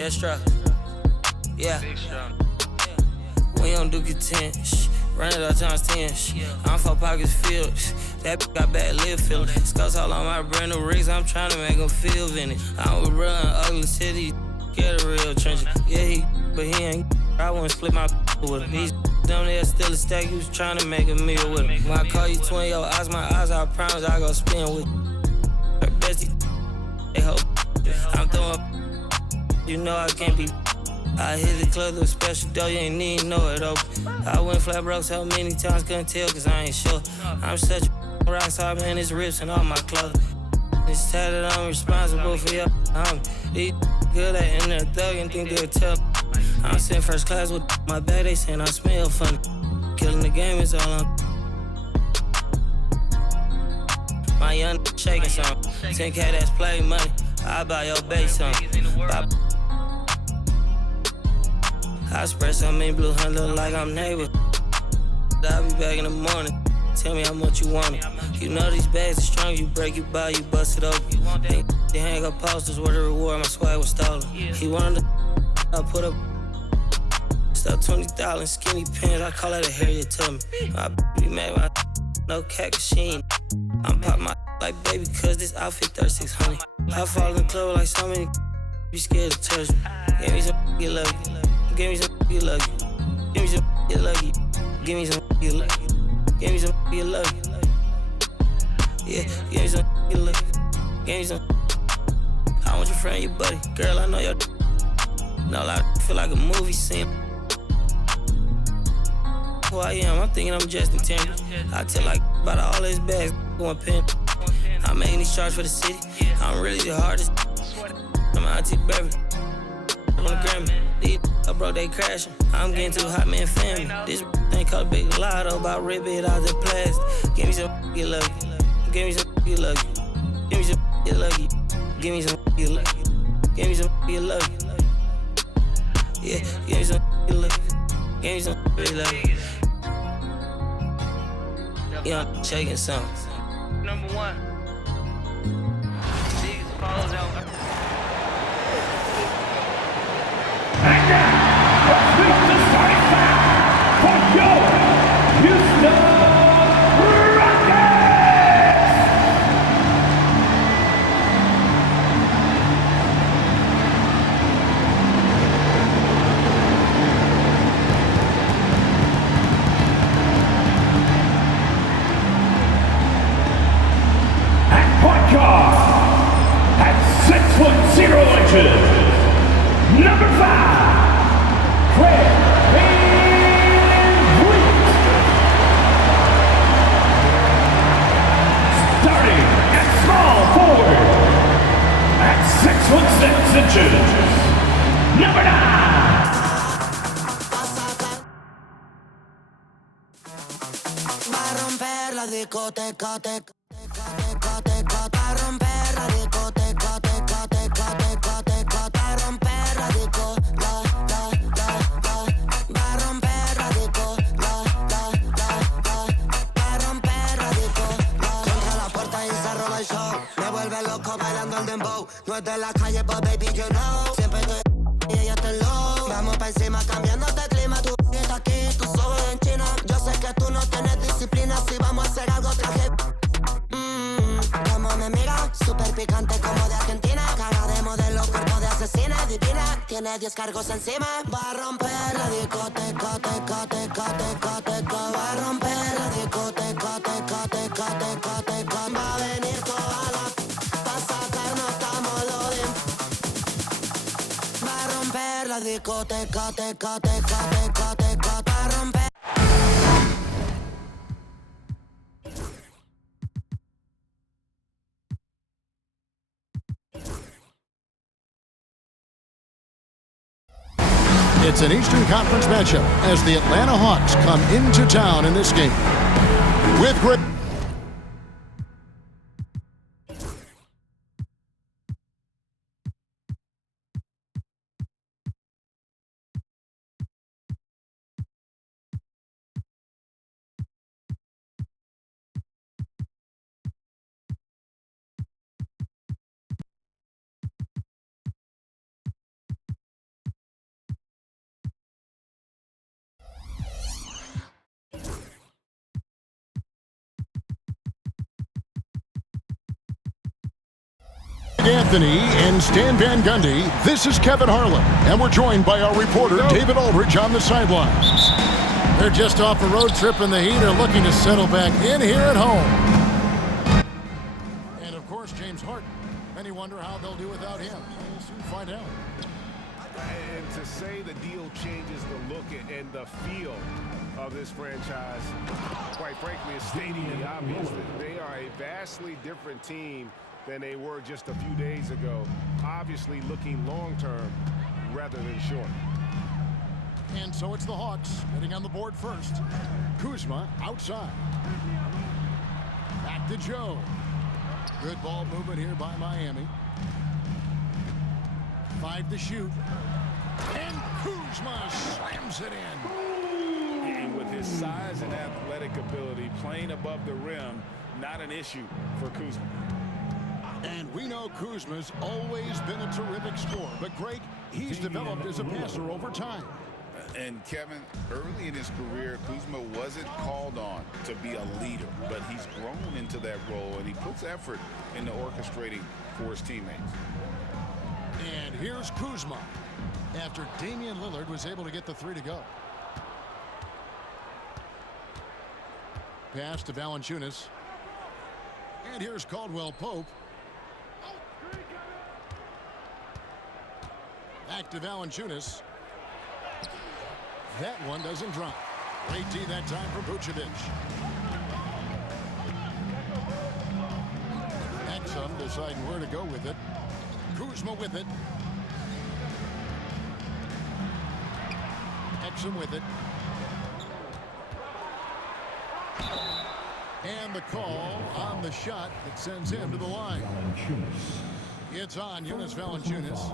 Yeah, struck. Yeah. We don't do content. Run it up times 10. I'm 4 pockets filled. That got bad lip feeling. Scouts all on my brand new rigs. I'm trying to make them feel vintage. I'm with real and ugly city. Get a real trench. Yeah, but he ain't. I wouldn't split my with him. He's down there still a stack. He was trying to make a meal with him. When I call you twin, your eyes, my eyes, I promise I go spin with you. Her bestie, they hope. I'm throwing. You know I can't be. I hit the club with a special dough, you ain't need know it open. I went flat broke so many times, couldn't tell cause I ain't sure. I'm such a rock star, man, it's rips and all my clothes. It's tatted, I'm responsible for your these good at in there thuggin', think they'll tell. I'm sitting first class with my bag, they saying I smell funny. Killing the game is all I'm. My young shaking some. 10K that's play money, I buy your base something. I spread something in blue, hunt look like I'm neighbor. I'll be back in the morning. Tell me how much you want it. You know these bags are strong. You break, you buy, you bust it open. They hang up posters with the reward. My swag was stolen. He wanted to. I put up stuff $20 skinny pants. I call that a Harriet to me. I be mad my no cat machine. I'm pop my like baby, cause this outfit 3600. I fall in the club like so many. Be scared to touch me. Give me some get lucky. Give me some get lucky. Give me some get lucky. Give me some get lucky. Give me some get lucky. Yeah, give me some get lucky. Give me some. I want your friend, your buddy. Girl, I know your. No, I feel like a movie scene. Who I am, I'm thinking I'm Justin Timberlake. I tell like about all his bags, going pin. I'm making these charts for the city. I'm really the hardest. I'm Auntie Beverly. On the Grammy. These I broke, they crashing. I'm getting too hot, man, family. This thing called Big Lotto, about rip it out the plastic. Give me some get lucky. Give me some get lucky. Give me some get lucky. Give me some get lucky. Give me some get lucky. Yeah, give me some get lucky. Give me some get lucky. Yeah, shaking some. Number one. These follows out. And now, let's meet the starting five for your Houston Rockets! At point guard, at 6'0", number 5. Starting at small forward at 6'6", number 9. Va a romper la discoteca, teca, teca, teca, teca, va a romper la discoteca, teca, teca, teca, teca, va a romper la disco, la, va a romper la disco, la, va a romper la disco, contra la puerta y se roba el show, me vuelve loco bailando el dembow, no es de la calle, but baby you know, siempre estoy y ella está low, vamos pa' encima cambiándote clima, tú estás aquí, tú ojos en China, yo sé que tú no tienes disciplina, si vamos a hacer algo traje. Como me mira, super picante como de Argentina, cara de modelo, cuerpo de asesina, divina, tiene 10 cargos encima, va a romper la discoteca, teca, teca, teca, teca, va a romper la discoteca, teca, teca, teca, teca, va a venir toda la pa' sacarnos estamos los va a romper la discoteca, teca, teca, teca, teca, va a romper. It's an Eastern Conference matchup as the Atlanta Hawks come into town in this game. With great... Anthony and Stan Van Gundy, this is Kevin Harlan, and we're joined by our reporter David Aldridge on the sidelines. They're just off a road trip in the heat, are looking to settle back in here at home. And of course, James Harden. Many wonder how they'll do without him. We'll soon find out. And to say the deal changes the look and the feel of this franchise, quite frankly, is stating the obvious. They are a vastly different team than they were just a few days ago. Obviously looking long-term rather than short. And so it's the Hawks heading on the board first. Kuzma outside. Back to Joe. Good ball movement here by Miami. 5 to shoot. And Kuzma slams it in. And with his size and athletic ability, playing above the rim, not an issue for Kuzma. And we know Kuzma's always been a terrific scorer, but Greg, he's developed as a passer over time. And Kevin, early in his career, Kuzma wasn't called on to be a leader, but he's grown into that role, and he puts effort into orchestrating for his teammates. And here's Kuzma after Damian Lillard was able to get the 3 to go. Pass to Valanciunas. And here's Caldwell Pope. Back to Valanciunas. That one doesn't drop. Great D that time for Vucevic. Exum deciding where to go with it. Kuzma with it. Exum with it. And the call on the shot that sends him to the line. It's on Jonas Valanciunas.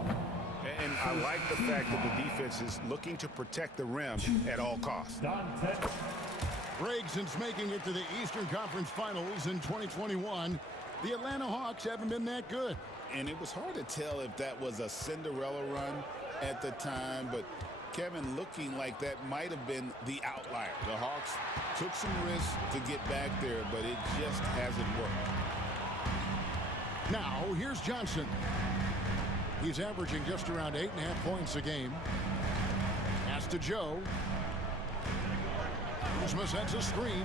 And I like the fact that the defense is looking to protect the rim at all costs. Greg, since making it to the Eastern Conference Finals in 2021, the Atlanta Hawks haven't been that good. And it was hard to tell if that was a Cinderella run at the time, but Kevin, looking like that might have been the outlier. The Hawks took some risks to get back there, but it just hasn't worked. Now, here's Johnson. He's averaging just around 8.5 points a game. Pass to Joe. Kuzma sends a screen.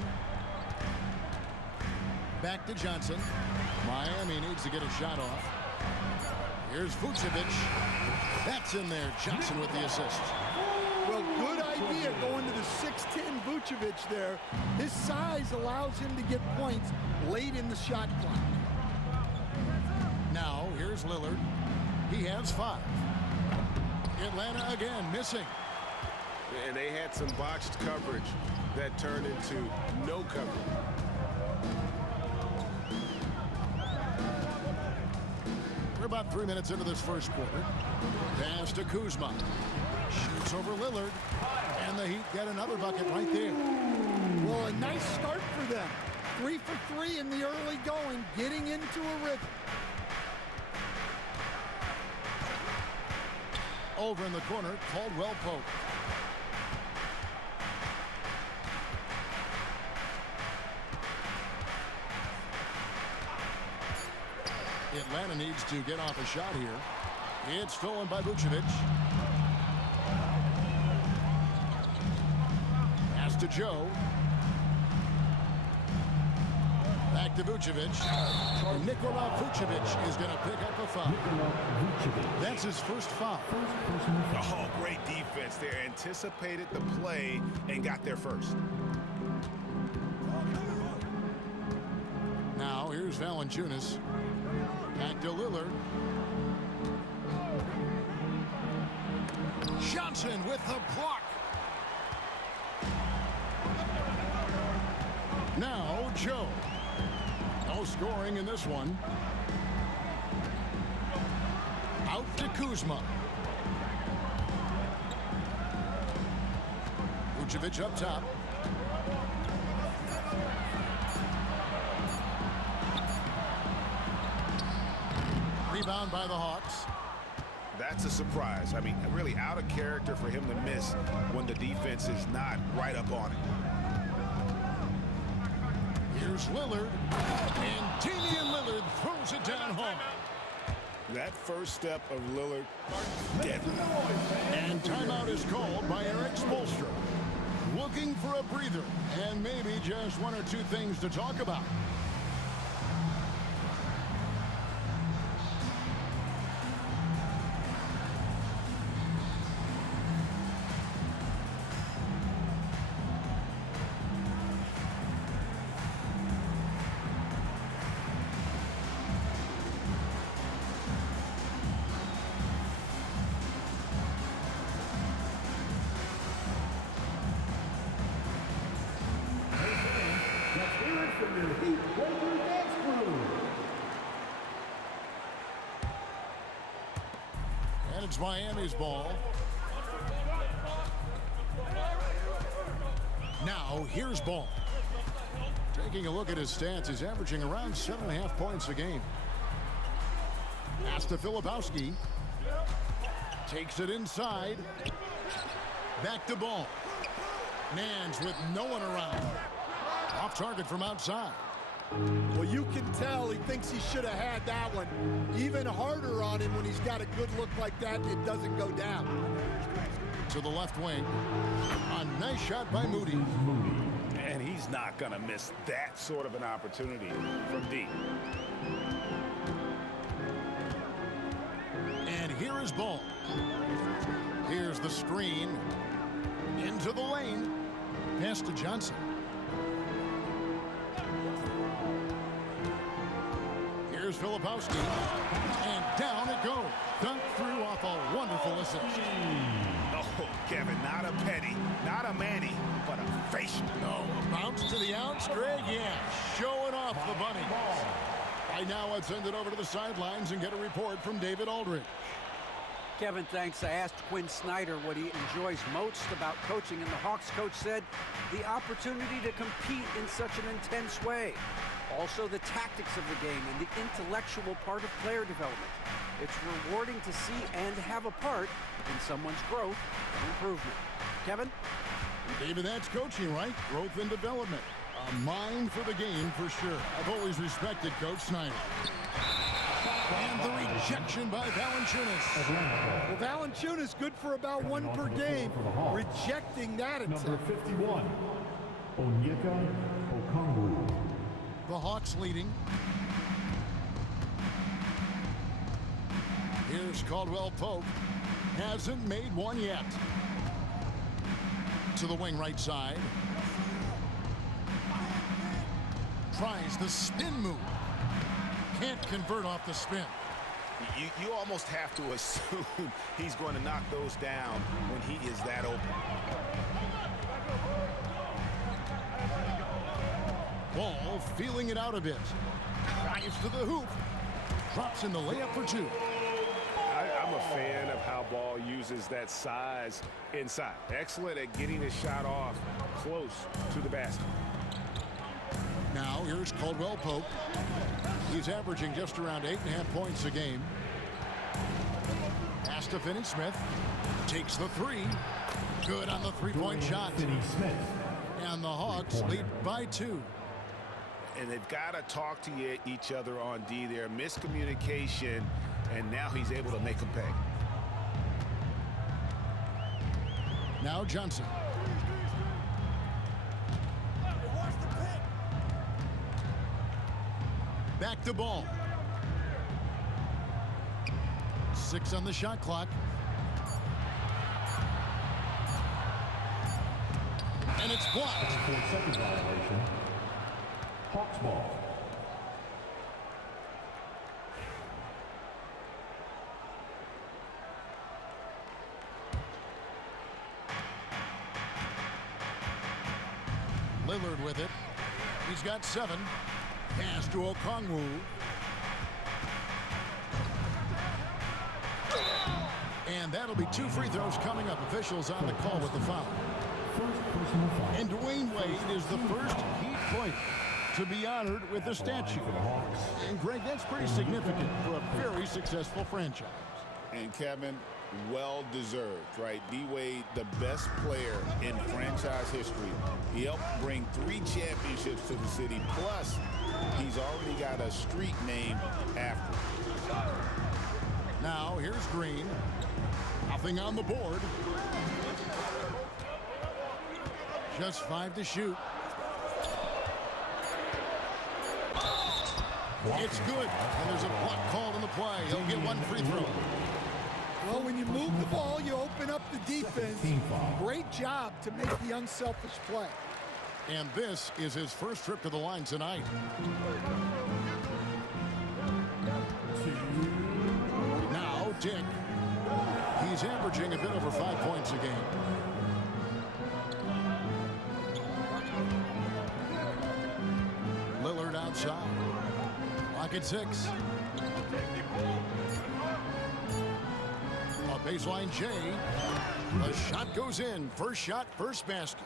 Back to Johnson. Miami needs to get a shot off. Here's Vucevic. That's in there. Johnson with the assist. Well, good idea going to the 6'10 Vucevic there. His size allows him to get points late in the shot clock. Now, here's Lillard. He has 5. Atlanta again missing. And they had some botched coverage that turned into no coverage. We're about 3 minutes into this first quarter. Pass to Kuzma. Shoots over Lillard. And the Heat get another bucket right there. Well, a nice start for them. 3 for 3 in the early going, getting into a rhythm. Over in the corner, Caldwell Pope. Atlanta needs to get off a shot here. It's stolen by Vucevic. Pass to Joe. Back to Vucevic. Nikola Vucevic is going to pick up a foul. That's his first foul. Oh, great defense there. Anticipated the play and got there first. Now here's Valanciunas. Back to Lillard. Johnson with the block. Now Joe. No scoring in this one. Out to Kuzma. Vucevic up top. Rebound by the Hawks. That's a surprise. I mean, really out of character for him to miss when the defense is not right up on it. Here's Lillard. And Damian Lillard throws it down home. That first step of Lillard, deadly. And timeout is called by Eric Spoelstra. Looking for a breather and maybe just 1 or 2 things to talk about. And it's Miami's ball. Now here's Ball. Taking a look at his stats, he's averaging around 7.5 points a game. Pass to Filipowski. Takes it inside. Back to Ball. Nance with no one around. Off target from outside. Well, you can tell he thinks he should have had that one. Even harder on him when he's got a good look like that, it doesn't go down. To the left wing. A nice shot by Moody. And he's not going to miss that sort of an opportunity from deep. And here is Ball. Here's the screen. Into the lane. Pass to Johnson. Here's Filipowski. And down it goes. Dunked through off a wonderful assist. Oh, Kevin, not a penny, not a Manny, but a facial. No, a bounce to the outs, Greg. Yeah, showing off the bunny. Right now, let's send it over to the sidelines and get a report from David Aldridge. Kevin, thanks. I asked Quinn Snyder what he enjoys most about coaching, and the Hawks coach said the opportunity to compete in such an intense way. Also, the tactics of the game and the intellectual part of player development. It's rewarding to see and have a part in someone's growth and improvement. Kevin? David, that's coaching, right? Growth and development. A mind for the game for sure. I've always respected Coach Snyder. And the rejection by Valanciunas. Well, Valanciunas good for about 1 per game. Rejecting that attempt. Number 51, Onyeka Okongwu. The Hawks leading. Here's Caldwell Pope. Hasn't made one yet. To the wing right side. Tries the spin move. Can't convert off the spin. You almost have to assume he's going to knock those down when he is that open. Ball feeling it out a bit. Drives to the hoop. Drops in the layup for 2. I'm a fan of how Ball uses that size inside. Excellent at getting his shot off close to the basket. Now here's Caldwell Pope. He's averaging just around 8.5 points a game. Pass to Finney-Smith. Takes the 3. Good on the 3-point shot. Finney-Smith. And the Hawks lead by 2. And they've got to talk to each other on D there. Miscommunication, and now he's able to make them pay. Now Johnson. Back to Ball. 6 on the shot clock. And it's blocked. 4-second violation. Hawks ball. Lillard with it. He's got 7. Pass to Okongwu. And that'll be 2 free throws coming up. Officials on the call with the foul. And Dwayne Wade is the first Heat player to be honored with a statue. And Greg, that's pretty significant for a very successful franchise. And Kevin, well deserved, right? D-Wade, the best player in franchise history. He helped bring 3 championships to the city. Plus, he's already got a street named after him. Now here's Green. Nothing on the board. Just 5 to shoot. It's good. And there's a block called in the play. He'll get 1 free throw. Well, when you move the ball, you open up the defense. Great job to make the unselfish play. And this is his first trip to the line tonight. Now Dick. He's averaging a bit over 5 points a game. Lillard outside. Lock at 6. A baseline J. The shot goes in. First shot, first basket.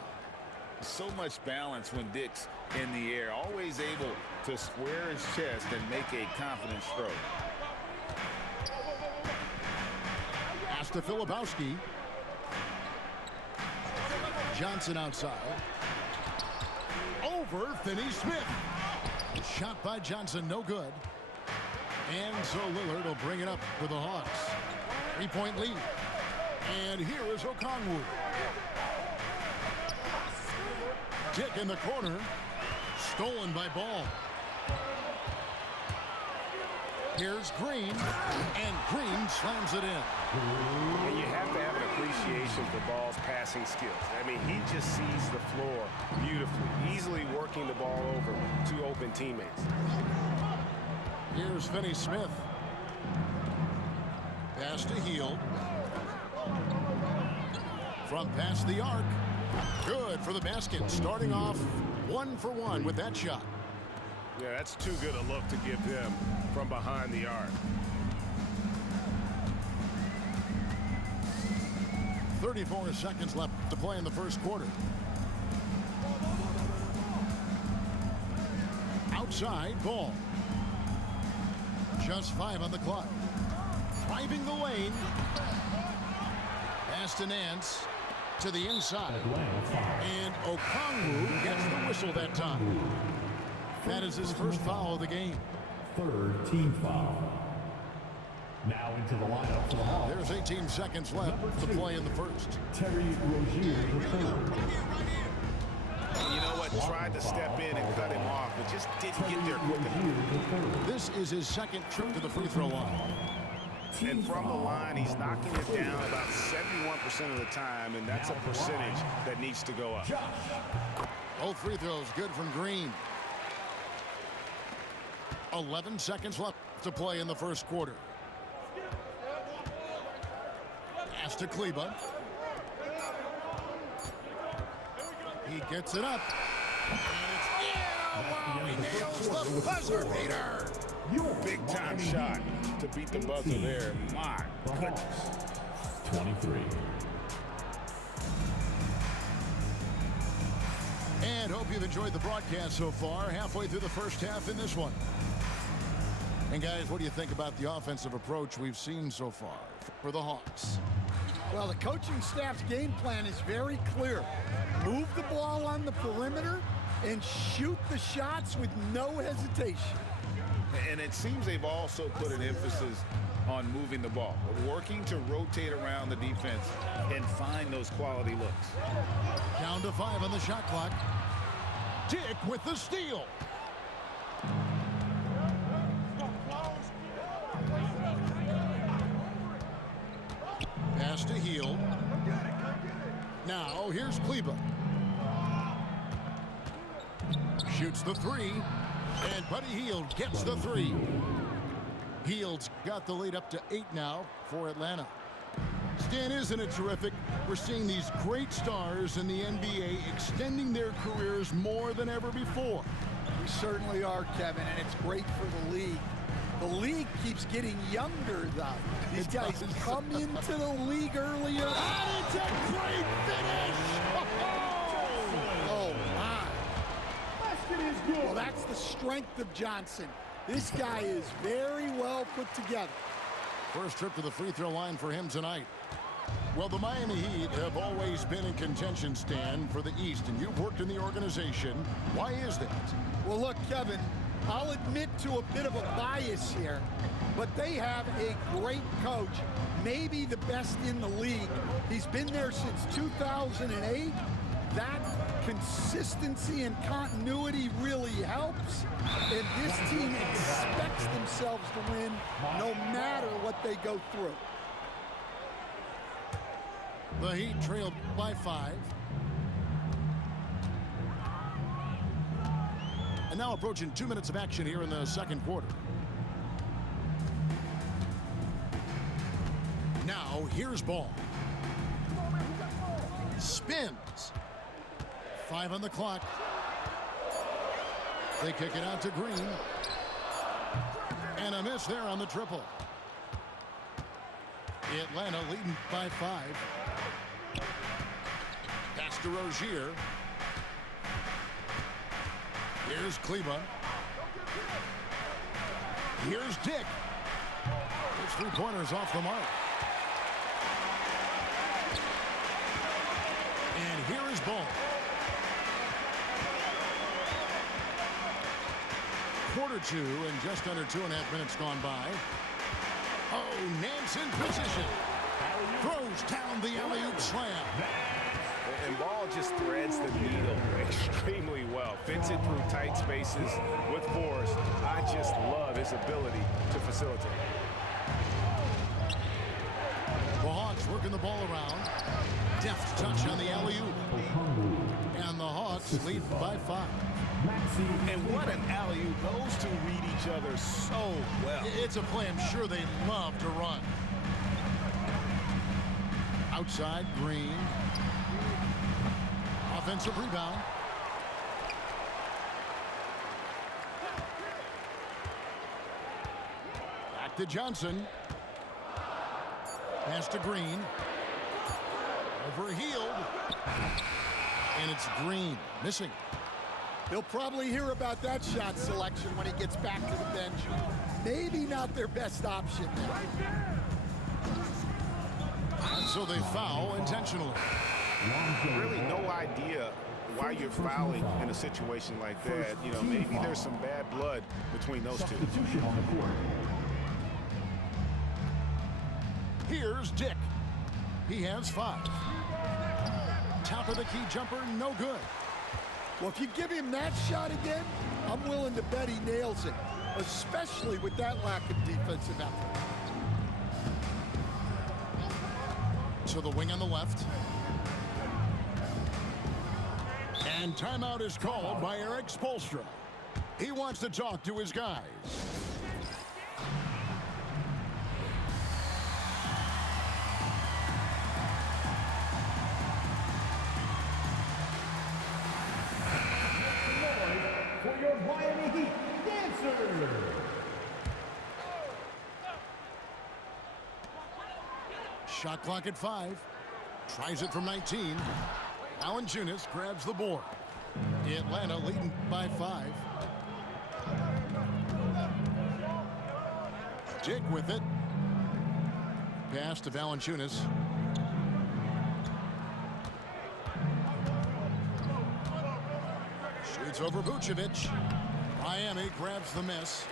So much balance when Dick's in the air. Always able to square his chest and make a confident stroke. Pass to Filipowski. Johnson outside. Over Finney-Smith. Shot by Johnson, no good. And so Lillard will bring it up for the Hawks. 3-point lead. And here is Okongwu. Dick in the corner. Stolen by Ball. Here's Green. And Green slams it in. And you have to have an appreciation for Ball's passing skills. I mean, he just sees the floor beautifully, easily working the ball over to open teammates. Here's Finney-Smith. Pass to Hield. From past the arc. Good for the basket. Starting off 1 for 1 with that shot. Yeah, that's too good a look to give them from behind the arc. 34 seconds left to play in the first quarter. Outside ball. Just 5 on the clock. Driving the lane. Pass to Nance. To the inside. And Okongwu gets the whistle that time. That is his first foul of the game. Third team foul. Now into the lineup for the Hawks. There's 18 seconds left to play in the first. Terry Rozier III. You know what? Tried to step in and cut him off, but just didn't get there quick enough. This is his second trip to the free throw line. And from the line, he's knocking it down about 71% of the time, and that's a percentage that needs to go up. Both free throws good from Green. 11 seconds left to play in the first quarter. Pass to Kleba. He gets it up. And it's in. Oh, wow, he nails the buzzer beater. Big time shot to beat the buzzer there. My goodness. 23. And hope you've enjoyed the broadcast so far. Halfway through the first half in this one. And guys, what do you think about the offensive approach we've seen so far for the Hawks? Well, the coaching staff's game plan is very clear. Move the ball on the perimeter and shoot the shots with no hesitation. And it seems they've also put an emphasis on moving the ball, working to rotate around the defense and find those quality looks. Down to 5 on the shot clock. Dick with the steal. Pass to Hield. Now here's Kleba. Shoots the 3. And Buddy Hield gets the 3. Hield's got the lead up to 8 now for Atlanta. Stan, isn't it terrific? We're seeing these great stars in the NBA extending their careers more than ever before. We certainly are, Kevin, and it's great for the league. The league keeps getting younger, though. These guys come into the league earlier. And it's a great finish! Oh, my. Well, that's the strength of Johnson. This guy is very well put together. First trip to the free throw line for him tonight. Well, the Miami Heat have always been in contention, Stan, for the East, and you've worked in the organization. Why is that? Well, look, Kevin, I'll admit to a bit of a bias here, but they have a great coach, maybe the best in the league. He's been there since 2008. That consistency and continuity really helps, and this team expects themselves to win no matter what they go through. The Heat trailed by 5. And now approaching 2 minutes of action here in the second quarter. Now here's ball. Spins. 5 on the clock. They kick it out to Green. And a miss there on the triple. Atlanta leading by 5. Pass to Rozier. Here's Kleba. Here's Dick. His 3-pointers off the mark. And here is Ball. Quarter 2 and just under 2.5 minutes gone by. Oh, Nance in position. Throws down the alley-oop slam. And Ball just threads the needle extremely well. Fits it through tight spaces with force. I just love his ability to facilitate. The Hawks working the ball around. Deft touch on the alley-oop. And the Hawks lead by 5. And what an alley-oop. Those two read each other so well. It's a play I'm sure they love to run. Outside, Green. Offensive rebound. Back to Johnson. Pass to Green. Overhealed. And it's Green, missing. He'll probably hear about that shot selection when he gets back to the bench. Maybe not their best option there. And so they foul intentionally. Really no idea why you're fouling in a situation like that. You know, maybe there's some bad blood between those two. Substitution on the court. Here's Dick. He has 5. Top of the key jumper, no good. Well, if you give him that shot again, I'm willing to bet he nails it, especially with that lack of defensive effort. To the wing on the left. And timeout is called by Eric Spoelstra. He wants to talk to his guys. For your Miami Heat dancers. Shot clock at 5. Tries it from 19. Valanciunas grabs the board. Atlanta leading by 5. Dick with it. Pass to Valanciunas. Shoots over Vucevic. Miami grabs the miss.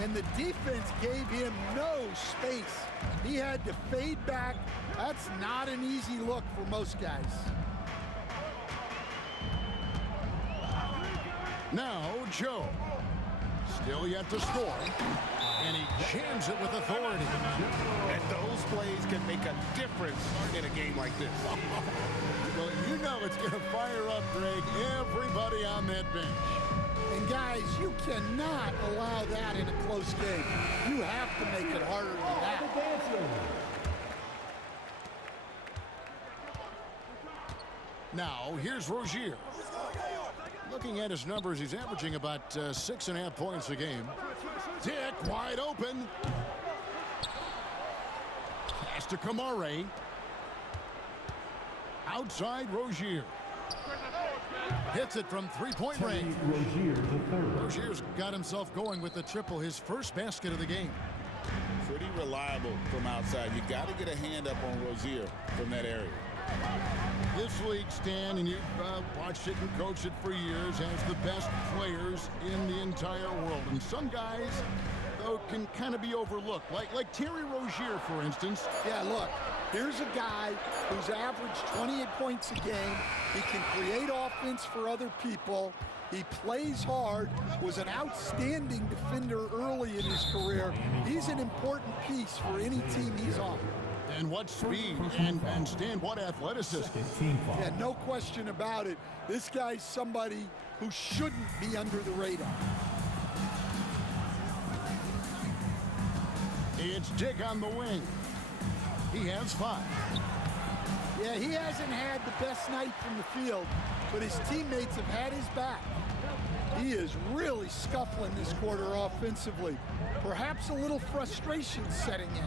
And the defense gave him no space. He had to fade back. That's not an easy look for most guys. Now Joe. Still yet to score. And he jams it with authority. And those plays can make a difference in a game like this. Well, you know it's going to fire up, Greg, everybody on that bench. And guys, you cannot allow that in a close game. You have to make it harder than that. Now, here's Rozier. Looking at his numbers, he's averaging about 6.5 points a game. Dick wide open. Pass to Kamare. Outside Rozier. Hits it from three-point range. Rozier's got himself going with the triple, his first basket of the game. Pretty reliable from outside. You got to get a hand up on Rozier from that area. This league, Stan, and you've watched it and coached it for years, has the best players in the entire world. And some guys, though, can kind of be overlooked. Like Terry Rozier, for instance. Yeah, look, here's a guy who's averaged 28 points a game. He can create offense for other people. He plays hard, was an outstanding defender early in his career. He's an important piece for any team he's on. And what speed and Stan, what athleticism. Yeah, no question about it. This guy's somebody who shouldn't be under the radar. It's Dick on the wing. He has 5. Yeah, he hasn't had the best night from the field, but his teammates have had his back. He is really scuffling this quarter offensively. Perhaps a little frustration setting in.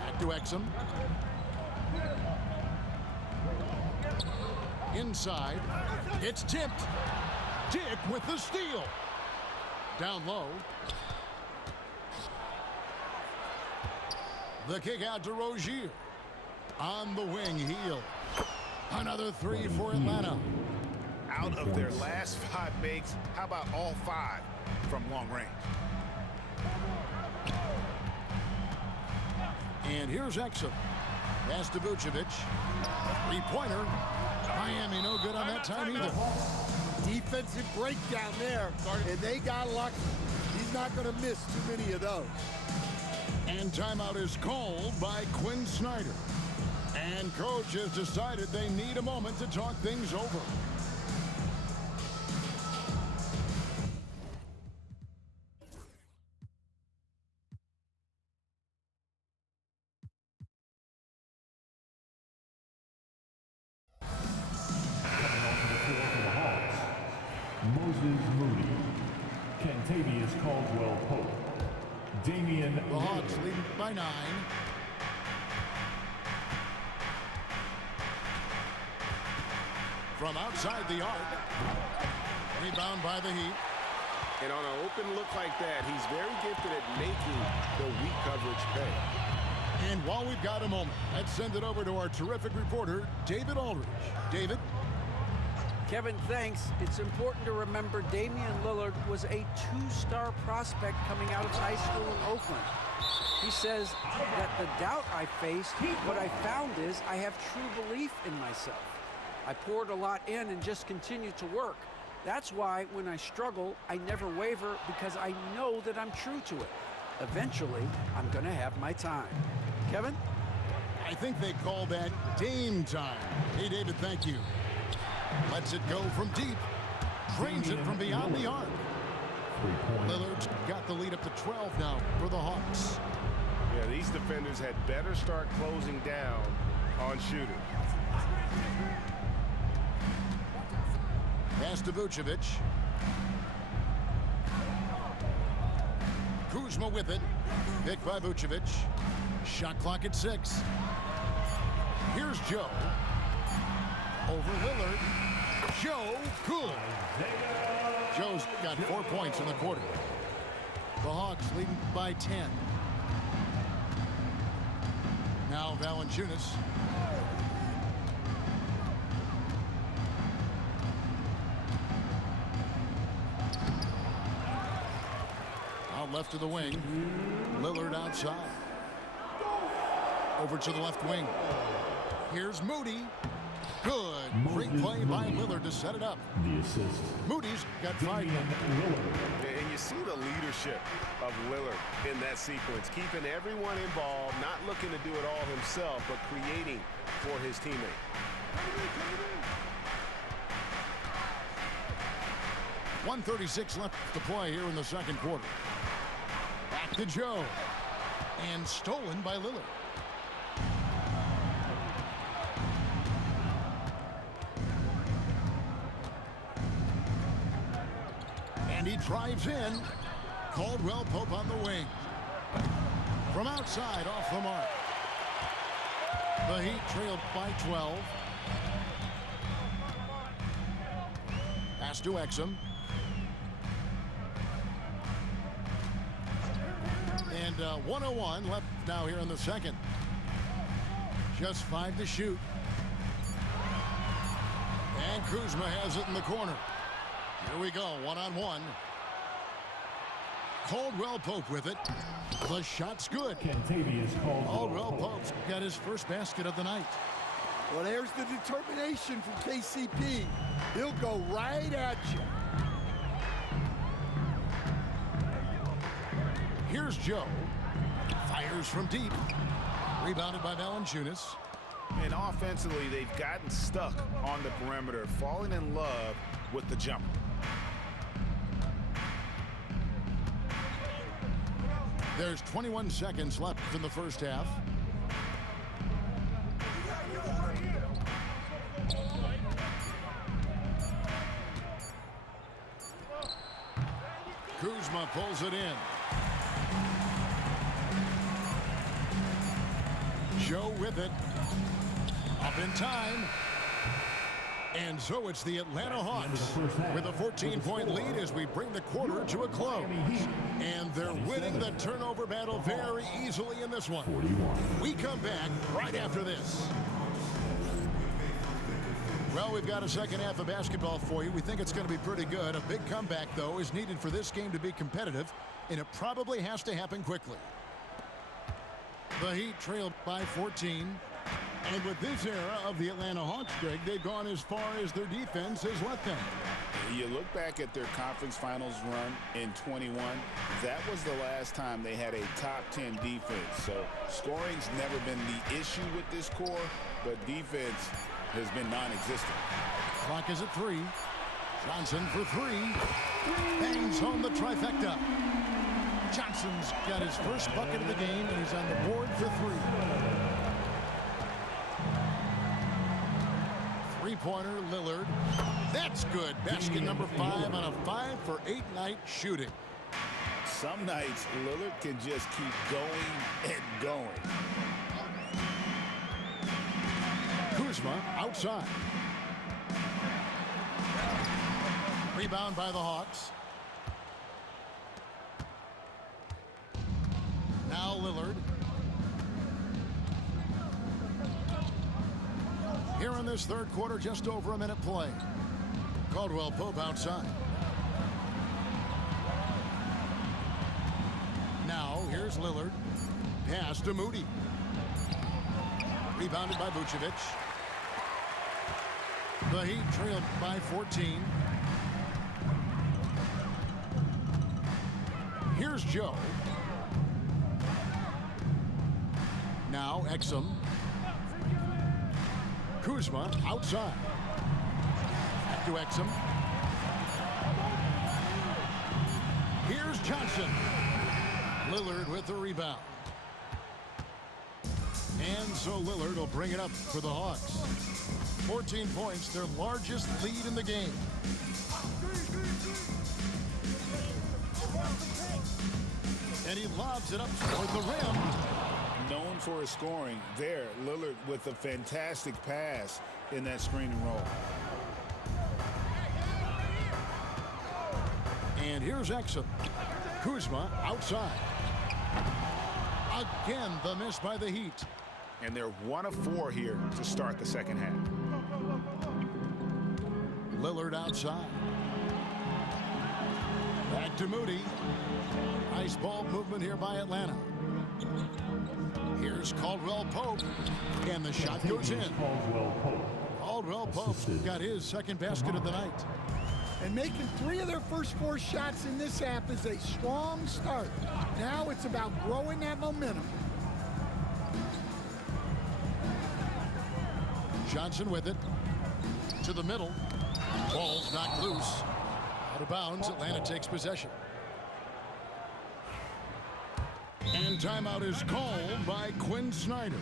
Back to Exum. Inside. It's tipped. Dick with the steal. Down low. The kick out to Rozier. On the wing, heel. Another 3 for Atlanta. Out of their last 5 makes, how about all 5 from long range? And here's Exum. Pass to Vucevic. 3-pointer. Miami no good on that time either. Defensive breakdown there, and they got lucky. He's not going to miss too many of those. And timeout is called by Quinn Snyder. And coach has decided they need a moment to talk things over. Moses Moody, Kentavious Caldwell-Pope, Damian The Hawks leading by 9. from outside the arc. Rebound by the Heat. And on an open look like that, he's very gifted at making the weak coverage pay. And while we've got a moment, let's send it over to our terrific reporter, David Aldridge. David? Kevin, thanks. It's important to remember Damian Lillard was a two-star prospect coming out of high school in Oakland. He says that the doubt I faced, what I found is I have true belief in myself. I poured a lot in and just continued to work. That's why when I struggle, I never waver because I know that I'm true to it. Eventually, I'm going to have my time. Kevin? I think they call that Dame time. Hey, David, thank you. Lets it go from deep. Drains it from beyond the arc. Lillard's got the lead up to 12 now for the Hawks. Yeah, these defenders had better start closing down on shooting. Pass to Vucevic. Kuzma with it. Picked by Vucevic. Shot clock at 6. Here's Joe. Over Lillard. Joe, good. Joe's got 4 points in the quarter. The Hawks leading by 10. Now Valanciunas. Out left to the wing. Lillard outside. Over to the left wing. Here's Moody. Good. Great play by Lillard to set it up. The assist. Moody's got 5. And you see the leadership of Lillard in that sequence, keeping everyone involved, not looking to do it all himself, but creating for his teammate. 1:36 left to play here in the second quarter. Back to Joe. And stolen by Lillard. And he drives in. Caldwell Pope on the wing. From outside, off the mark. The Heat trailed by 12. Pass to Exum. And 1:01 left now here in the second. Just 5 to shoot. And Kuzma has it in the corner. Here we go, one-on-one. Caldwell Pope with it. The shot's good. Caldwell Pope's got his first basket of the night. Well, there's the determination from KCP. He'll go right at you. Here's Joe. Fires from deep. Rebounded by Valanciunas. And offensively, they've gotten stuck on the perimeter, falling in love with the jumper. There's 21 seconds left in the first half. Kuzma pulls it in. Joe with it. Up in time. And so it's the Atlanta Hawks with a 14-point lead as we bring the quarter to a close. And they're winning the turnover battle very easily in this one. We come back right after this. Well, we've got a second half of basketball for you. We think it's going to be pretty good. A big comeback, though, is needed for this game to be competitive, and it probably has to happen quickly. The Heat trailed by 14. And with this era of the Atlanta Hawks, Greg, they've gone as far as their defense has let them. You look back at their conference finals run in 21, that was the last time they had a top 10 defense. So scoring's never been the issue with this core, but defense has been non-existent. Clock is at 3. Johnson for 3. Bangs home the trifecta. Johnson's got his first bucket of the game, and he's on the board for 3. Three-pointer, Lillard. That's good. Basket number 5 on a 5-for-8 night shooting. Some nights, Lillard can just keep going and going. Kuzma outside. Rebound by the Hawks. Now Lillard. Here in this third quarter, just over a minute play. Caldwell Pope outside. Now here's Lillard. Pass to Moody. Rebounded by Vucevic. The Heat trailed by 14. Here's Joe. Now Exum. Kuzma outside. Back to Exum. Here's Johnson. Lillard with the rebound. And so Lillard will bring it up for the Hawks. 14 points, their largest lead in the game. And he lobs it up toward the rim. Known for his scoring there, Lillard with a fantastic pass in that screen and roll. And here's Exum. Kuzma outside. Again, the miss by the Heat. And they're 1 of 4 here to start the second half. Lillard outside. Back to Moody. Nice ball movement here by Atlanta. Here's Caldwell Pope. And the shot goes in. Caldwell Pope got his second basket of the night. And making 3 of their first 4 shots in this half is a strong start. Now it's about growing that momentum. Johnson with it. To the middle. Ball's knocked loose. Out of bounds. Atlanta takes possession. And timeout is called by Quinn Snyder.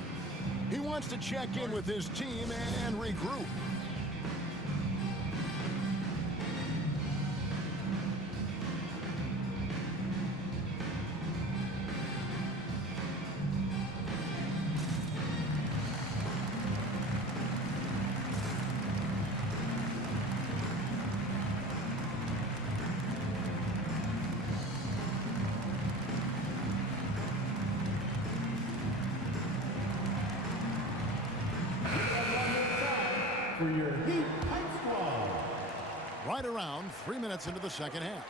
He wants to check in with his team and regroup. For your Heat Hype Squad. Right around 3 minutes into the second half.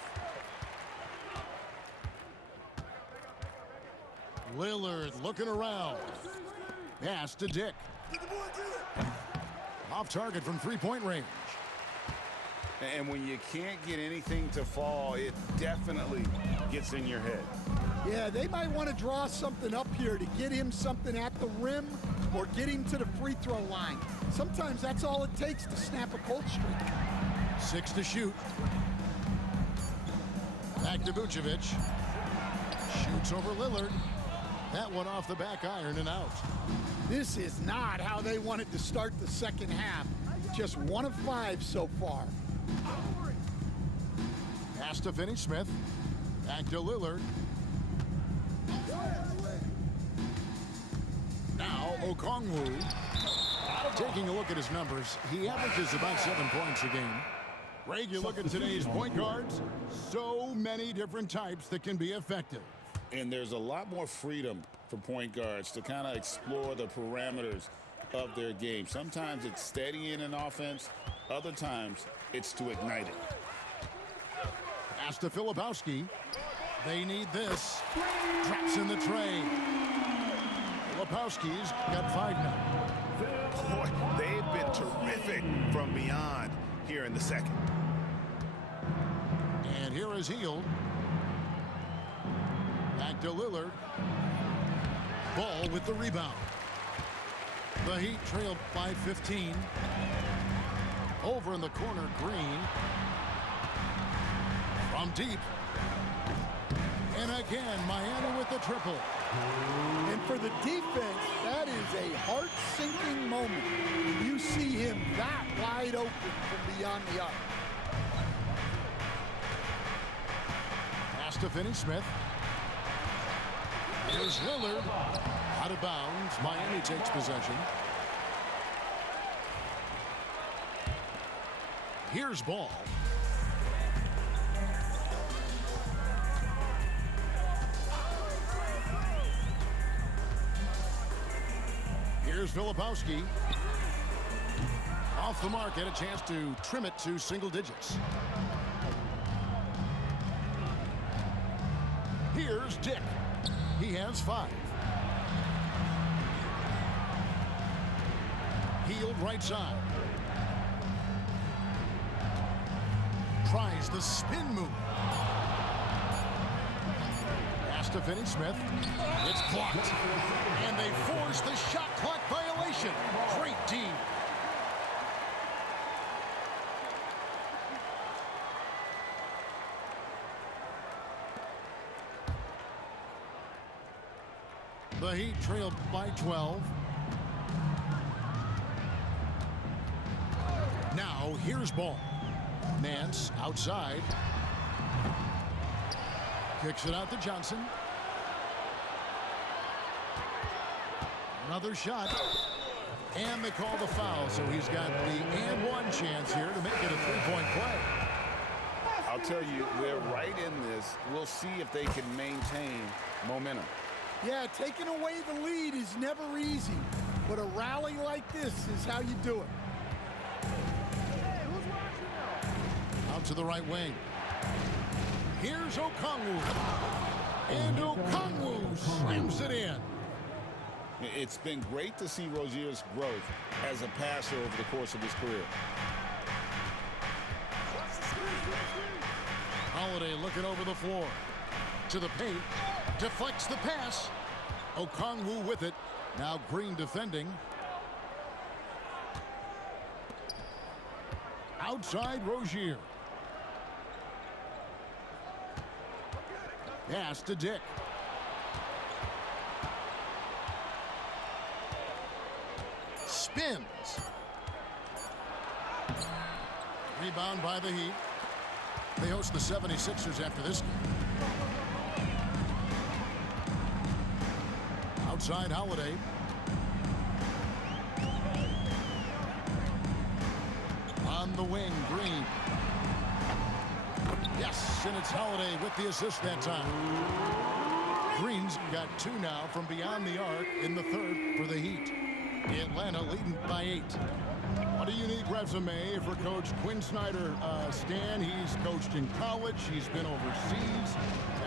Lillard looking around. Pass to Dick. Off target from three-point range. And when you can't get anything to fall, it definitely gets in your head. Yeah, they might want to draw something up here to get him something at the rim or get him to the free throw line. Sometimes that's all it takes to snap a cold streak. 6 to shoot. Back to Vucevic. Shoots over Lillard. That one off the back iron and out. This is not how they wanted to start the second half. Just 1 of 5 so far. Pass to Finney-Smith. Back to Lillard. Now Okongwu. Taking a look at his numbers, he averages about 7 points a game. Greg, you look at today's point guards, so many different types that can be effective. And there's a lot more freedom for point guards to kind of explore the parameters of their game. Sometimes it's steadying an offense. Other times it's to ignite it. Pass to Filipowski. They need this. Traps in the tray. Filipowski's got 5 now. Boy, they've been terrific from beyond here in the second. And here is Hield. Back to Lillard. Ball with the rebound. The Heat trailed by 15. Over in the corner, Green. From deep. And again, Miami with the triple. And for the defense, that is a heart-sinking moment. You see him that wide open from beyond the arc. Pass to Finney-Smith. Here's Lillard. Out of bounds. Miami takes possession. Here's Ball. Here's Filipowski. Off the mark, had a chance to trim it to single digits. Here's Dick. He has 5. Healed right side. Tries the spin move. Pass to Finney-Smith. It's blocked. And they force the shot clock violation. Great D. The Heat trail by 12. Now here's ball. Nance outside. Kicks it out to Johnson. Another shot. And they call the foul, so he's got the and one chance here to make it a 3-point play. I'll tell you, they're right in this. We'll see if they can maintain momentum. Yeah, taking away the lead is never easy, but a rally like this is how you do it. Out to the right wing. Here's Okongwu. And Okongwu slams it in. It's been great to see Rozier's growth as a passer over the course of his career. Holiday looking over the floor. To the paint. Deflects the pass. Okongwu with it. Now Green defending. Outside Rozier. Pass to Dick. Spins. Rebound by the Heat. They host the 76ers after this game. Outside Holiday. On the wing, Green. Yes, and it's Holiday with the assist that time. Green's got 2 now from beyond the arc in the third for the Heat. Atlanta leading by 8. What a unique resume for Coach Quinn Snyder. Stan, he's coached in college. He's been overseas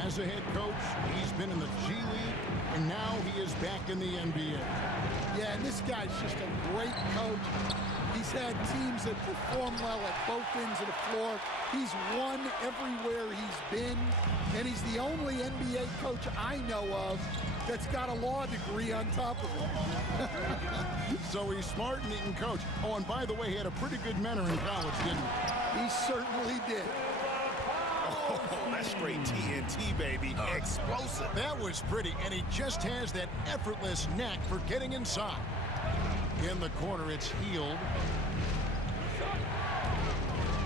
as a head coach. He's been in the G League, and now he is back in the NBA. Yeah, and this guy's just a great coach. He's had teams that perform well at both ends of the floor. He's won everywhere he's been, and he's the only NBA coach I know of that's got a law degree on top of him. So he's smart and he can coach. Oh, and by the way, he had a pretty good mentor in college, didn't he? He certainly did. Oh, that's straight TNT, baby. Explosive. That was pretty, and he just has that effortless knack for getting inside. In the corner, it's Healed.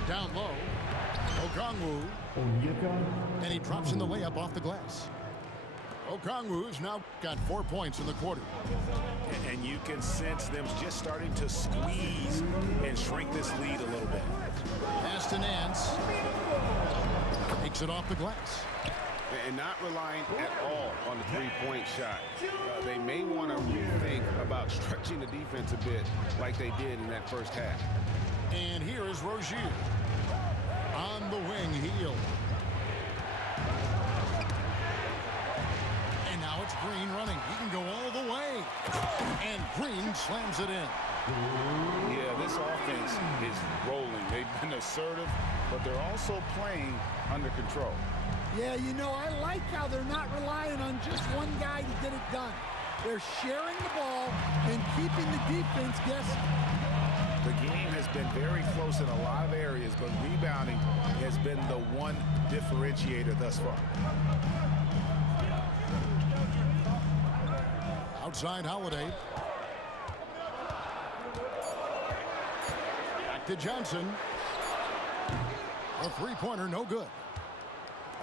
Down low, Okongwu. And he drops in the layup off the glass. Okongwu's now got 4 points in the quarter. And you can sense them just starting to squeeze and shrink this lead a little bit. Pass to Nance. Takes it off the glass. And not relying at all on the three-point shot. They may want to rethink about stretching the defense a bit like they did in that first half. And here is Rozier. On the wing, Healed. And now it's Green running. He can go all the way. And Green slams it in. Yeah, this offense is rolling. They've been assertive, but they're also playing under control. Yeah, you know, I like how they're not relying on just one guy to get it done. They're sharing the ball and keeping the defense guessing. The game has been very close in a lot of areas, but rebounding has been the one differentiator thus far. Outside Holiday. Back to Johnson. A three-pointer, no good.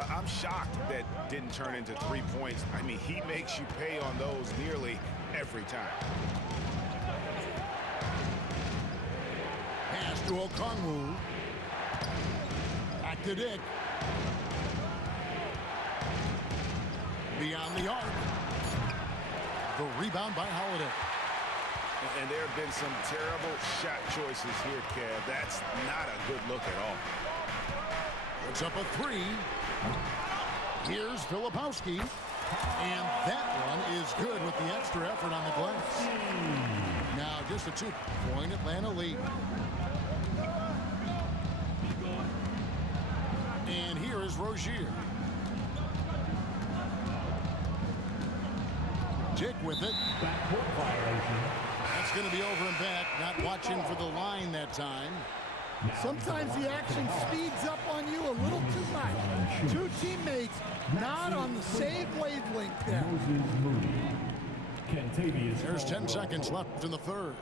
I'm shocked that didn't turn into 3 points. I mean, he makes you pay on those nearly every time. Pass to Okongwu. Back to Dick. Beyond the arc. The rebound by Holiday. And there have been some terrible shot choices here, Kev. That's not a good look at all. Puts up a three. Here's Filipowski. And that one is good with the extra effort on the glass. Now just a 2-point Atlanta lead. And here is Rozier. Dick with it. Backcourt violation. That's going to be over and back. Not watching for the line that time. Sometimes the action speeds up on you a little too much. Two teammates not on the same wavelength there. There's 10 seconds left in the third.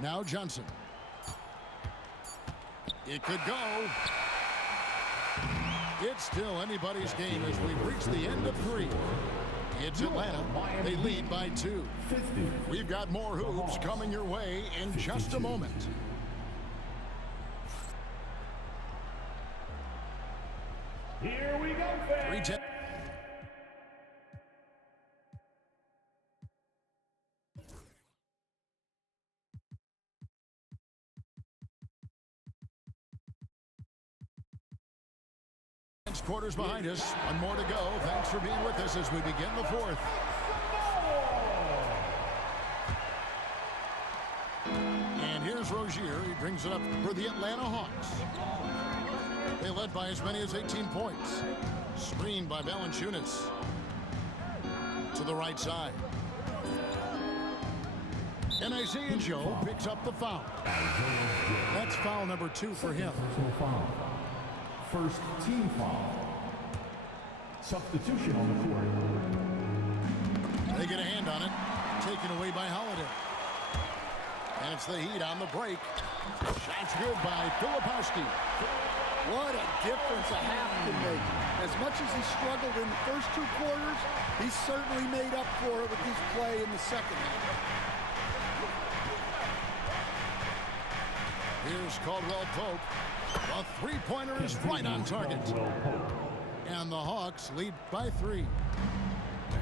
Now Johnson. It could go. It's still anybody's game as we've reached the end of 3. It's Atlanta. They lead by 2. We've got more hoops coming your way in just a moment. Here we go, fans. 3-10. Quarters behind us. One more to go. Thanks for being with us as we begin the 4th. And here's Rozier. He brings it up for the Atlanta Hawks. They led by as many as 18 points. Screened by Valanciunas. To the right side. And Isaiah Joe picks up the foul. That's foul number 2 for him. First team foul. Substitution on the court. They get a hand on it. Taken away by Holiday. And it's the Heat on the break. Shot's good by Filipowski. What a difference a half can make. As much as he struggled in the first 2 quarters, he certainly made up for it with his play in the second half. Here's Caldwell Pope. A three-pointer is right on target. And the Hawks lead by 3.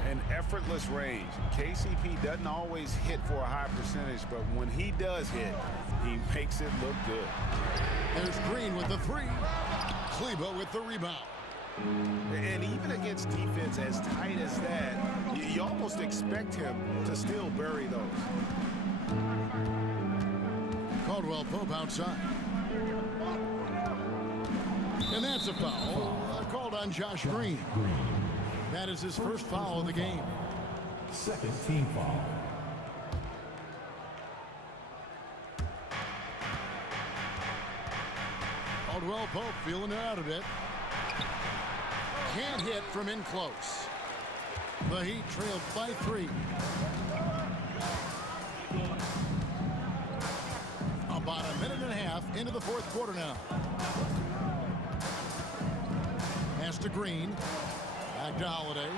An effortless range. KCP doesn't always hit for a high percentage, but when he does hit, he makes it look good. There's Green with the 3. Kleba with the rebound. And even against defense as tight as that, you almost expect him to still bury those. Caldwell Pope outside. And that's a foul called on Josh Green. That is his first foul of the game. Second team foul. Caldwell Pope feeling it out a bit. Can't hit from in close. The Heat trailed by 3. About a minute and a half into the 4th quarter now. Pass to Green. Back to Holiday.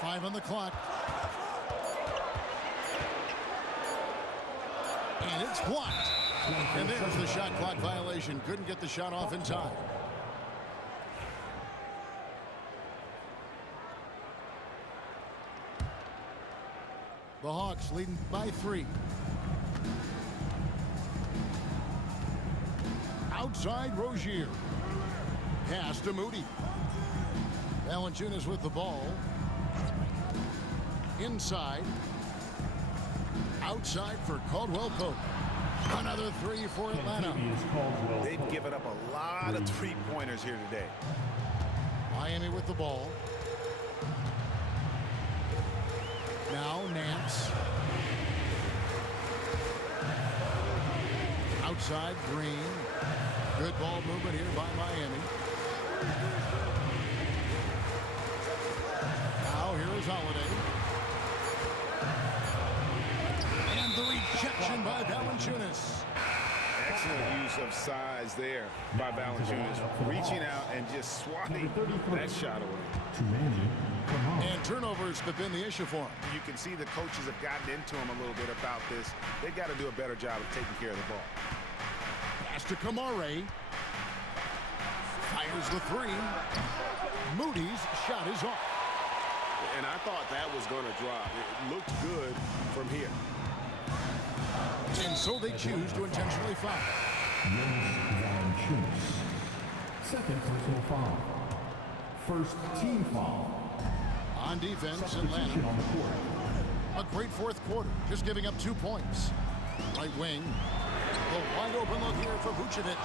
5 on the clock. And it's blocked. And there's the shot clock violation. Couldn't get the shot off in time. The Hawks leading by 3. Outside Rozier. Pass to Moody. Valanciunas with the ball. Inside. Outside for Caldwell Pope. Another 3 for Atlanta. They've given up a lot of three-pointers here today. Miami with the ball. Now Nance. Outside Green. Good ball movement here by Miami. Now here is Holiday. And the rejection by Valanciunas. Excellent use of size there by Valanciunas, reaching out and just swatting that shot away. And turnovers have been the issue for him. You can see the coaches have gotten into him a little bit about this. They've got to do a better job of taking care of the ball. Pass to Kamare. Fires the 3. Moody's shot is off. And I thought that was going to drop. It looked good from here. And so they choose to intentionally foul. Second personal foul. First team foul. On defense, Substitution Atlanta. on the court. A great fourth quarter, just giving up 2 points. Right wing. A wide open look here for Vucevic.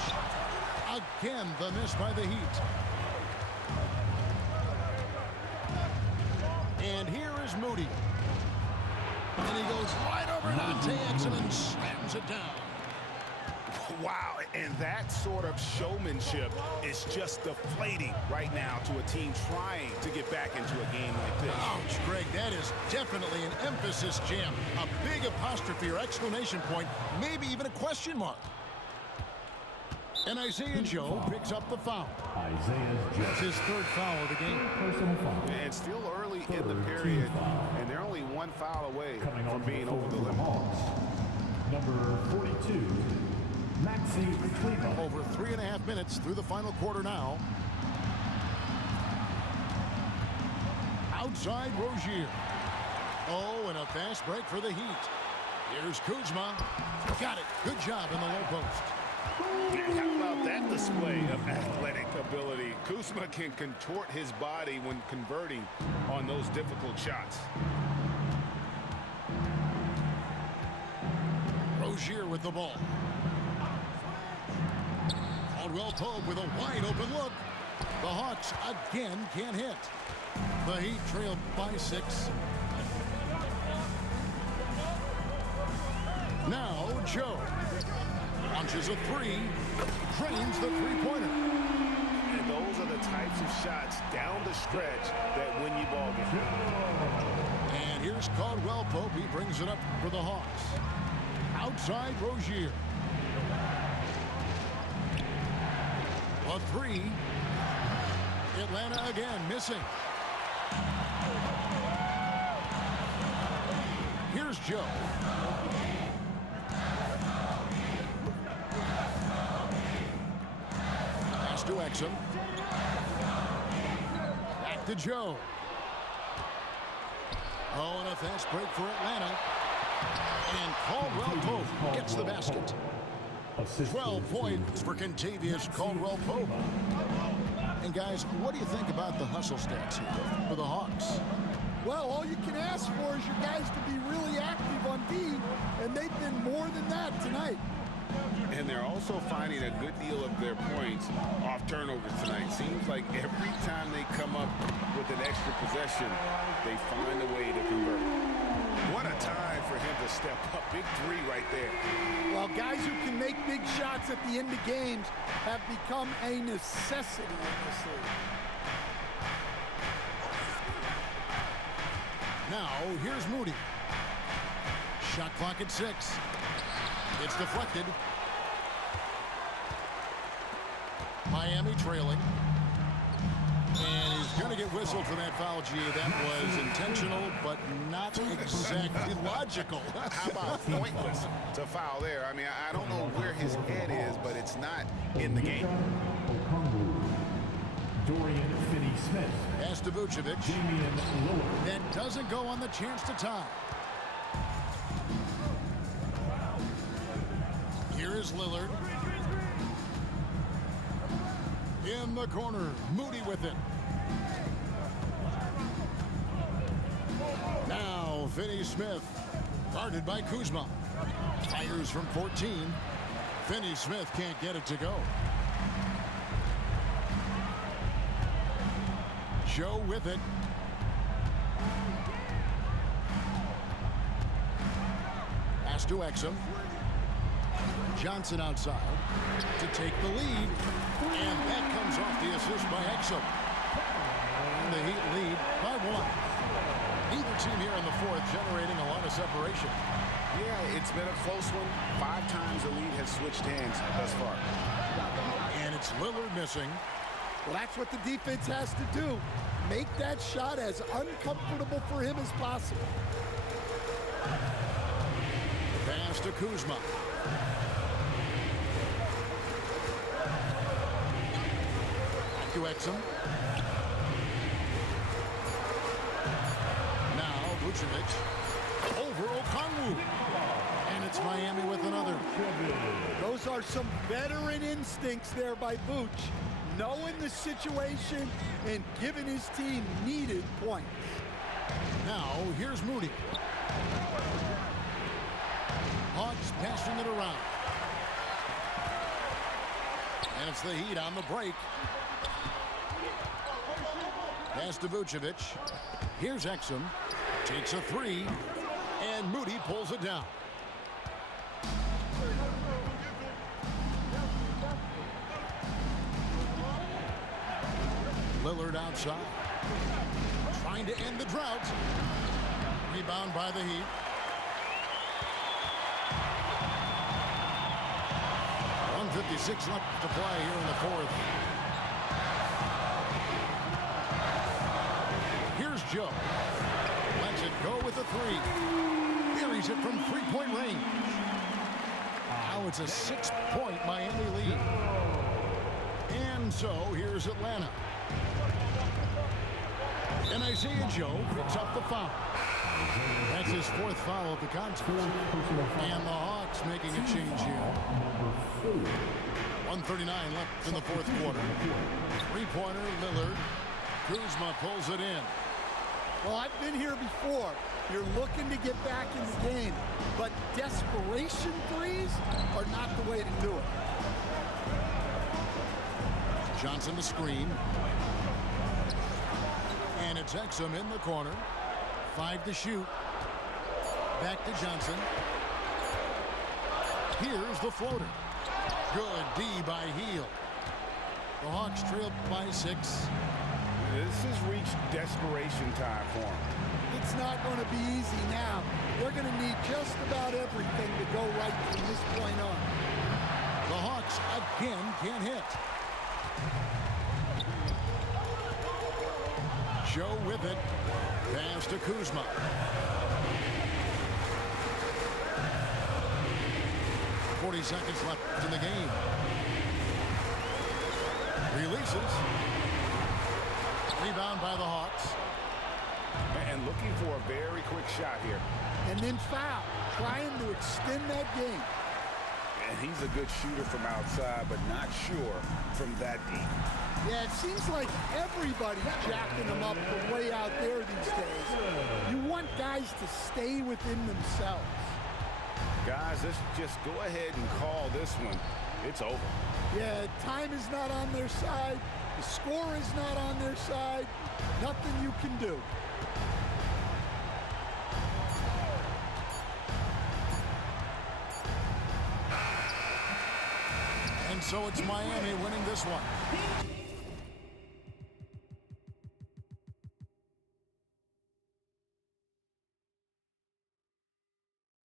Again, the miss by the Heat. And here is Moody. And he goes right over Dante Exum and slams it down. Wow, and that sort of showmanship is just deflating right now to a team trying to get back into a game like this. Ouch, Greg, that is definitely an emphasis jam. A big apostrophe or exclamation point, maybe even a question mark. And Isaiah Joe picks up the foul. That's his third foul of the game. Personal foul. And still early in the period, and they're only 1 foul away from being over the limit. Hawks. Number 42, Maxi Kleber. Over 3.5 minutes through the final quarter now. Outside Rozier. Oh, and a fast break for the Heat. Here's Kuzma. Got it. Good job in the low post. How about that display of athletic ability? Kuzma can contort his body when converting on those difficult shots. Rozier with the ball. Caldwell Pope with a wide open look. The Hawks again can't hit. The Heat trailed by 6. Now Joe launches a 3, drains the three-pointer. And those are the types of shots down the stretch that win you ball games. And here's Caldwell Pope. He brings it up for the Hawks. Outside Rozier. A 3. Atlanta again missing. Here's Joe. Pass to Exum. Back to Joe. Oh, and a fast break for Atlanta. And Caldwell Pope gets the basket. 12 points for Kentavious Caldwell Pope. And guys, what do you think about the hustle stats here for the Hawks? Well, all you can ask for is your guys to be really active on D, and they've been more than that tonight. And they're also finding a good deal of their points off turnovers tonight. Seems like every time they come up with an extra possession, they find a way to convert. What a time for him to step up. Big 3 right there. Well, guys who can make big shots at the end of games have become a necessity in this league. Now, here's Moody. Shot clock at 6. It's deflected. Miami trailing. And he's going to get whistled for that foul, G. That was intentional, but not exactly logical. How about pointless to foul there? I mean, I don't know where his head is, but it's not in the game. Dorian Finney-Smith. Pass to Vucevic. Damian Lillard. That doesn't go on the chance to tie. Here is Lillard. In the corner, Moody with it. Now, Finney-Smith, guarded by Kuzma. Fires from 14. Finney-Smith can't get it to go. Joe with it. Pass to Exum. Johnson outside to take the lead. And that comes off the assist by Exum. And the Heat lead by 1. Neither team here in the fourth generating a lot of separation. Yeah, it's been a close one. 5 times the lead has switched hands thus far. And it's Lillard missing. Well, that's what the defense has to do. Make that shot as uncomfortable for him as possible. Pass to Kuzma. Back to Exum. Vucevic. Over Okongwu. And it's Miami with another. Those are some veteran instincts there by Vooch, knowing the situation and giving his team needed points. Now, here's Moody. Hawks passing it around. And it's the Heat on the break. Pass to Vucevic. Here's Exum. Takes a three. And Moody pulls it down. Lillard outside. Trying to end the drought. Rebound by the Heat. .156 left to play here in the fourth. Here's Joe. Lets it go with a three. Buries it from three-point range. Now it's a 6-point Miami lead. And so here's Atlanta. And Isaiah Joe picks up the foul. That's his fourth foul of the contest. And the Hawks making a change here. 1:39 left in the fourth quarter. Three-pointer, Lillard. Kuzma pulls it in. Well, I've been here before. You're looking to get back in the game, but desperation threes are not the way to do it. Johnson the screen. And it's Exum in the corner. 5 to shoot. Back to Johnson. Here's the floater. Good D by Heel. The Hawks trail by 6. This has reached desperation time for them. It's not going to be easy now. They're going to need just about everything to go right from this point on. The Hawks again can't hit. Joe with it. Pass to Kuzma. .40 left in the game. Releases. Rebound by the Hawks. And looking for a very quick shot here. And then foul. Trying to extend that game. And he's a good shooter from outside, but not sure from that deep. Yeah, it seems like everybody's jacking them up from way out there these days. You want guys to stay within themselves. Guys, let's just go ahead and call this one. It's over. Yeah, time is not on their side. The score is not on their side. Nothing you can do. And so it's Miami winning this one.